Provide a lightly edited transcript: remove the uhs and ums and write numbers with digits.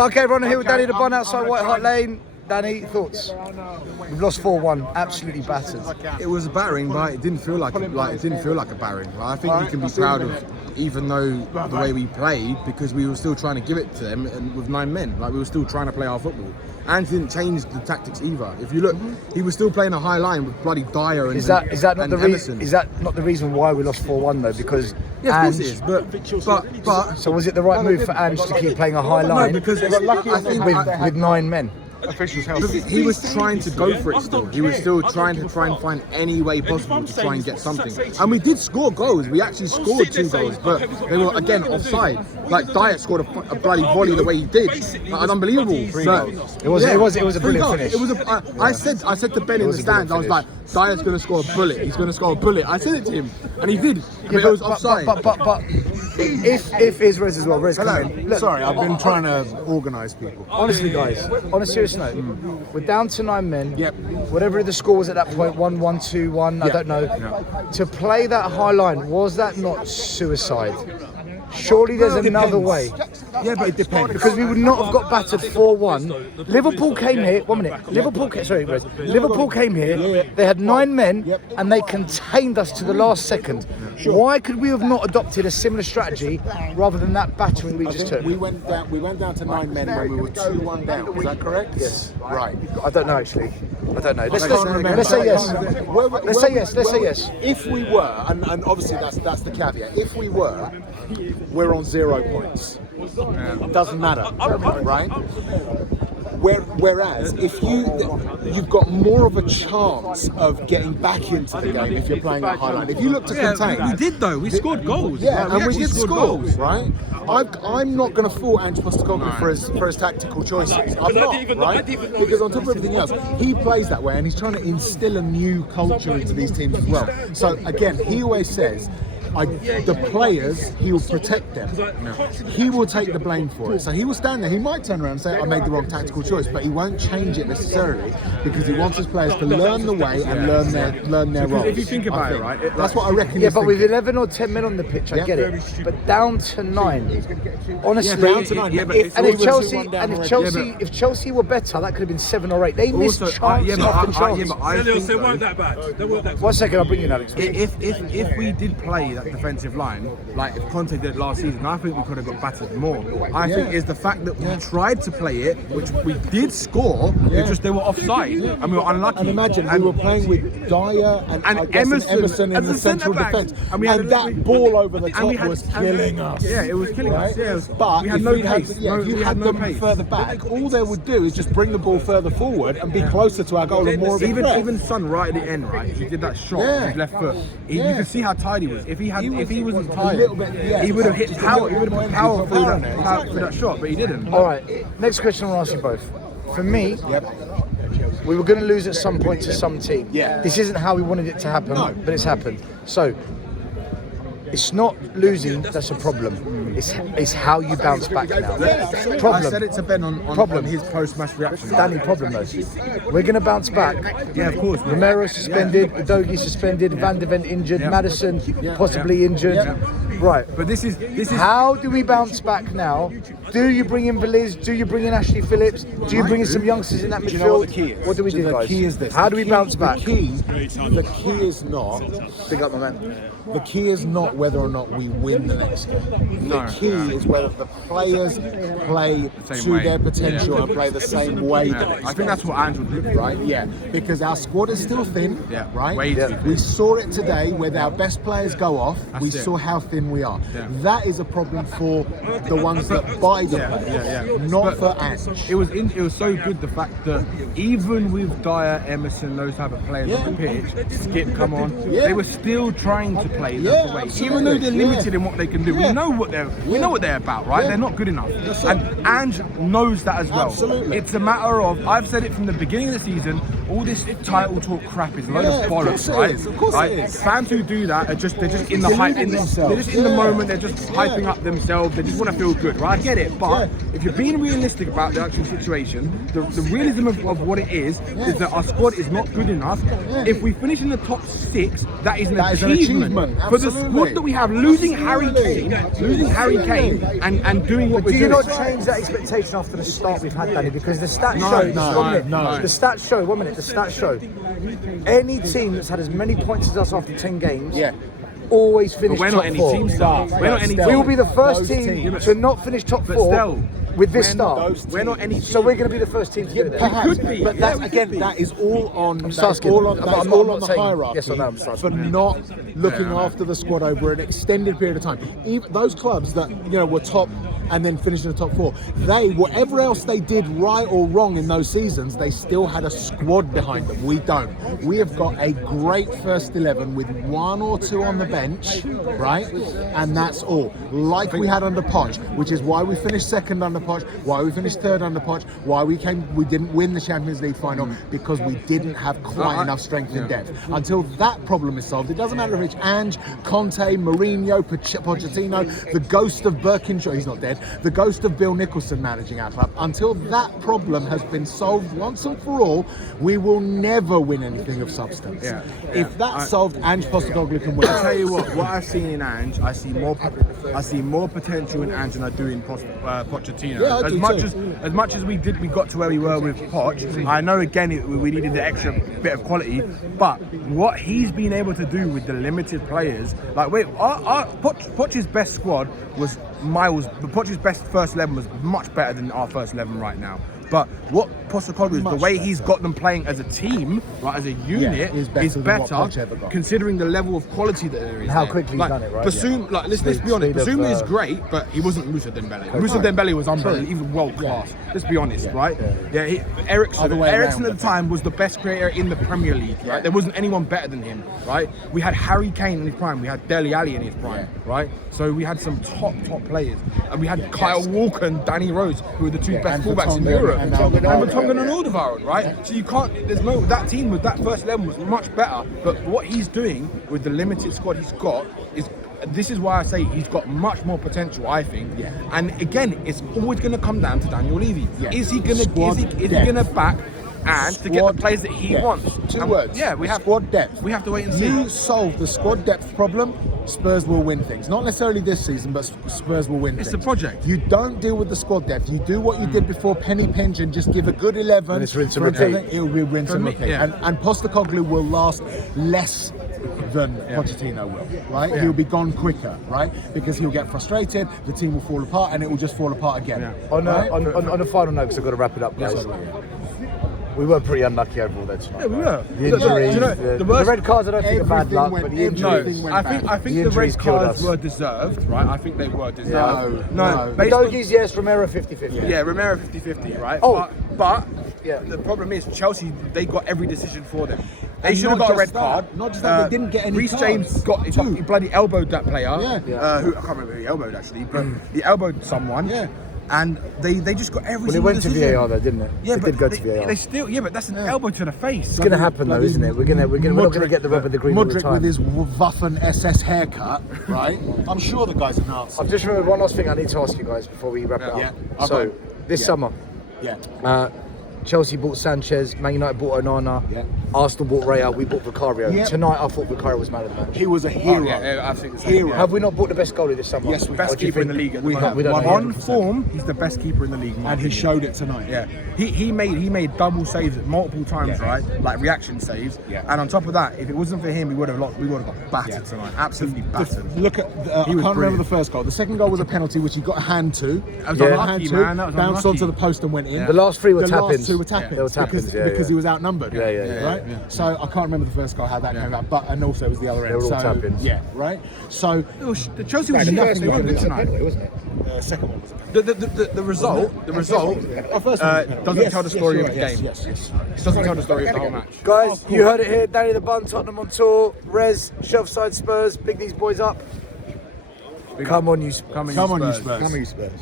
Okay, Ron Hill, Danny the Bun outside White Hart Lane. Danny, thoughts? We've lost 4-1, absolutely battered. It was a battering, but it didn't feel like a battering. I think we can be proud of, even though the way we played, because we were still trying to give it to them and with 9 men. Like, we were still trying to play our football. And he didn't change the tactics either. If you look, he was still playing a high line with bloody Dyer and Is that not the Emerson. reason? Is that not the reason why we lost 4-1 though? Because yeah, of course it is. But so was it the right move for Ange to keep playing a high line? No, because I think with 9 men. He was trying to go for it still. He was still trying to find any way possible to try and get something. And we did score goals. We actually scored 2 goals, but they were again offside. Like Dyer scored a bloody volley the way he did, like, unbelievable. It was a brilliant finish. It was I said to Ben in the stands, I was like, Dyer's going to score a bullet. He's going to score a bullet. I said it to him, and he did. But it was offside. But if is Rez as well, Rez, come in. Look, sorry, I've been trying to organise people. Honestly, guys, on a serious note, we're down to 9 men. Yep. Whatever the score was at that point, 1-1, 2-1, I don't know. Yep. To play that high line, was that not suicide? Surely there's another way. Yeah, but it depends. Because we would not have got battered 4-1. Liverpool came here, 1 minute. Liverpool came here, they had 9 men, and they contained us to the last second. Why could we have not adopted a similar strategy rather than that battering we just took? We went down to 9 men when we were 2-1 down. Is that correct? Yes. Right. I don't know actually. I don't know. Let's say yes. Let's say yes. If we were, and obviously that's the caveat. If we were, we're on 0 points. Doesn't matter, right? Whereas if you've got more of a chance of getting back into the game if you're playing at high line. If you look to contain, we did though. We scored goals. Yeah, and we did score goals, right? I'm not going to fault Ange Postecoglou for his tactical choices. I'm not, right? Because on top of everything else, he plays that way, and he's trying to instill a new culture into these teams as well. So again, he always says, the players, he will protect them. He will take the blame for it. So he will stand there. He might turn around and say, I made the wrong tactical choice, but he won't change it necessarily because he wants his players to learn the way and learn their roles. If you think about it, right? That's what I reckon. Yeah, but with 11 or 10 men on the pitch, I get it. But down to 9, honestly. Down to 9. If Chelsea were better, that could have been 7 or 8. They missed chance after chance. They weren't that bad. 1 second, I'll bring you in, Alex. If we did play that defensive line, like if Conte did last season, I think we could have got battered more. I think it's the fact that we tried to play it, which we did score, it's just they were offside and we were unlucky. And imagine we were playing with Dyer and Emerson in the central defence, and that ball over the top was killing us. Yeah, it was killing us. Yeah, but if you had them further back, all they would do is just bring the ball further forward and be closer to our goal and more of a threat. Even Son right at the end, right? He did that shot with his left foot. You could see how tired he was. If he wasn't tired, he would have hit power. He would have put power through that shot, but he didn't. All right. Next question I want to ask you both. For me, we were going to lose at some point to some team. Yeah. This isn't how we wanted it to happen, but it's happened. So it's not losing that's a problem. It's how you bounce back now. Problem. I said it to Ben on his post-match reaction. Danny, problem though. We're going to bounce back. Yeah, of course. Romero suspended, Udogie suspended, Van de Ven injured, Maddison possibly injured. Right. But this is. How do we bounce back now? Do you bring in Veliz? Do you bring in Ashley Phillips? Do you bring in some youngsters in that midfield? Do you know what the key is? What do we do, guys? The key is this. How do we bounce back? The key is not. Pick up my man. The key is not whether or not we win the next game. The key is whether the players play to their potential and play the same way. I think that's what Andrew did, right? Yeah, because our squad is still thin, right? We saw it today where our best players go off. We saw how thin we are. That is a problem for the ones that buy the players, not for Ange. It was so good the fact that even with Dyer, Emerson, those type of players on the pitch, Skip come on, they were still trying to play that way. Even though they're limited in what they can do, we know what they're about, right? They're not good enough, and Ange knows that as well. Absolutely. It's a matter of, I've said it from the beginning of the season, all this title talk crap is a load Yeah, of of course bollocks, it right? is, of course it is. Fans who do that are they're just in the hype, Deluding they're themselves. just in the Yeah. moment, they're just hyping up themselves, they just want to feel good, right? I get it, but if you're being realistic about the actual situation, the realism of what it is that our squad is not good enough. If we finish in the top 6, that is an achievement. For the squad that we have, losing Harry Kane and doing what we're Do you doing. not change that expectation after the start we've had, Danny? Because the stats No, show, no. the stats show, 1 minute, the stats show, any team that's had as many points as us after 10 games, always finish But we're top not any 4. teams, though. We're not any We will teams. be the first Those team teams. to not finish top 4 with this start. We're not any. So we're going to be the first team to do that. Perhaps, could be. but Yeah, that's we again, could be. that is all on. I'm That's asking. all on, I'm that's not- all I'm on not the saying hierarchy yes or no, I'm just for asking. not looking after the squad over an extended period of time. Even those clubs that were top and then finished in the top 4, they, whatever else they did right or wrong in those seasons, they still had a squad behind them. We don't. We have got a great first 11 with 1 or 2 on the bench, right? And that's all. Like we had under Poch, which is why we finished second under Poch, why we finished third under Poch, why we didn't win the Champions League final, because we didn't have quite enough strength in depth. Until that problem is solved, it doesn't matter if it's Ange, Conte, Mourinho, Pochettino, the ghost of Birkinshaw, he's not dead, the ghost of Bill Nicholson managing our club. Until that problem has been solved once and for all, we will never win anything of substance. If that's solved, Ange Postecoglou can win. I'll tell you what I've seen in Ange, I see more potential in Ange than I do in Pochettino. Yeah, I do as much as we got to where we were with Poch, I know again we needed the extra bit of quality, but what he's been able to do with the limited players, Poch's best squad was Poch's best first 11 was much better than our first 11 right now. But what Postecoglou is, the way he's got them playing as a team, right, as a unit, is better than what Poch ever got. considering the level of quality that there is. How there. quickly he's done it, right? Basum, let's be honest. Basum is great, but he wasn't Moussa Dembele. Moussa Dembele was unbelievable, even world class. Let's be honest, right? Ericsson at the time was the best creator in the Premier League. Right? There wasn't anyone better than him. Right? We had Harry Kane in his prime. We had Dele Alli in his prime. Right? So we had some top players, and we had Kyle Walker and Danny Rose, who were the two best fullbacks in Europe. And Vertonghen and Alderweireld, right? So you can't. That team with that first 11 was much better. But what he's doing with the limited squad he's got is. This is why I say he's got much more potential, I think. And again, it's always going to come down to Daniel Levy. Is he going to back and to get the players that he wants? Two words. Yeah, we have squad depth. We have to wait and see. You solve the squad depth problem, Spurs will win things. Not necessarily this season, but Spurs will win things. It's a project. You don't deal with the squad depth. You do what you did before, penny pinch, and just give a good 11. And it's rinse and for repeat. It will be rinse and repeat. Yeah. And Postecoglou will last less than Pochettino will, right? He'll be gone quicker, right? Because he'll get frustrated, the team will fall apart, and it will just fall apart again. On a final note, because I've got to wrap it up, guys. We were pretty unlucky overall there tonight. Yeah, we were. The injuries, the red cards, I don't think are bad luck, but the everything injuries. went I think the red injuries killed cards us. were deserved, right? I think they were deserved. No. Based on- Dogies, yes, Romero 50-50. Yeah, Romero 50-50, right? Oh. But Yeah. the problem is Chelsea, they got every decision for them. They And should have not got a red just that, card. not just that, they didn't get any Reece cards. James he bloody elbowed that player. Yeah. Who I can't remember who he elbowed actually, but he elbowed someone. Yeah. And they just got every Well, it single went to decision. VAR though, didn't it? Yeah, it but did go to VAR. They still, but that's an elbow to the face. It's going to happen though, isn't it? We're not going to get the rubber degree all the Modric time. with his Waffen SS haircut, right? I'm sure the guy's a Nazi. I've just remembered one last thing I need to ask you guys before we wrap it up. Yeah. So, Okay. this summer, Yeah. Chelsea bought Sanchez, Man United bought Onana, Yeah. Arsenal bought Real, we bought Vicario. Yeah. Tonight I thought Vicario was man of the match. He was a hero. I think the same. Hero. Have we not bought the best goalie this summer? Yes, we Best have. keeper in the league at the We moment. have. We don't know. On form, he's the best keeper in the league, in my And he opinion. showed it tonight. Yeah, he made double saves multiple times, Yeah. right? Like reaction saves. Yeah. And on top of that, if it wasn't for him, we would have got battered tonight. Absolutely battered. Look at, I can't remember brilliant. the first goal. The second goal was a penalty, which he got a hand to. That was Got a unlucky, hand to, man. That was bounced unlucky. onto the post and went in. The last three were The tap-ins. last two were tap-ins. They were tap-ins, because he was outnumbered. Yeah. Right? Yeah. So I can't remember the first goal, how that came out, and also it was the other end. They were all so, tap-ins. Yeah, right? So, The Chelsea was nothing first. They you won can do. tonight. wasn't it? second one was a The result first one was a penalty. doesn't Yes, tell the yes, story you're of the right. game. Yes. It doesn't tell the story of the whole match. Guys, you heard it here. Danny the Bun, Tottenham on tour. Rez, Shelfside Spurs. Big these boys up. Come on, you Spurs. Come on, Come on, you Spurs. Spurs. Come on, you Spurs.